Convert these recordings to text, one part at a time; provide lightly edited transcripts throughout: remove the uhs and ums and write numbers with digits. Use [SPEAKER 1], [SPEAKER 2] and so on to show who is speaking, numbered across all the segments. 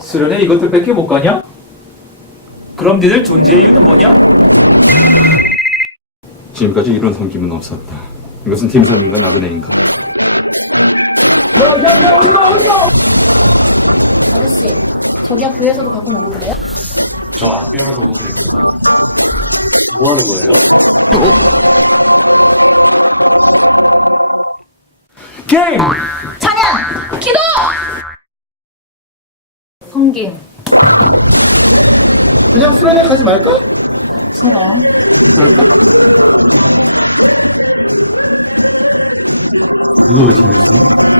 [SPEAKER 1] 수련회 이것들밖에 못 가냐? 그럼 니들 존재의 이유는 뭐냐?
[SPEAKER 2] 지금까지 이런 섬김은 없었다. 이것은 팀삼인가 나그네인가?
[SPEAKER 1] 야, 어디가!
[SPEAKER 3] 아저씨, 저기야 교회에서도 가끔 오고 그래요?
[SPEAKER 4] 저 학교만 오고 그랬구나.
[SPEAKER 5] 뭐 하는 거예요?
[SPEAKER 1] 게임!
[SPEAKER 3] 찬양! 기도! 성김,
[SPEAKER 5] 그냥 수련회 가지 말까?
[SPEAKER 3] 저랑
[SPEAKER 5] 그럴까?
[SPEAKER 4] 이거 왜 재밌어?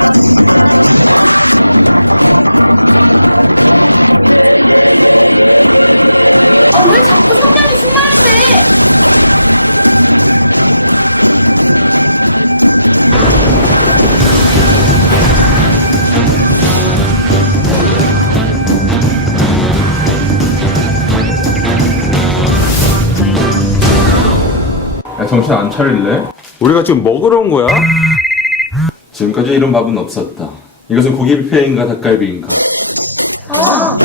[SPEAKER 3] 왜 자꾸 성경이 충만한데?
[SPEAKER 2] 야, 정신 안 차릴래? 우리가 지금 먹으러 온 거야? 지금까지 이런 밥은 없었다. 이것은 고기 뷔페인가 닭갈비인가?
[SPEAKER 3] 아,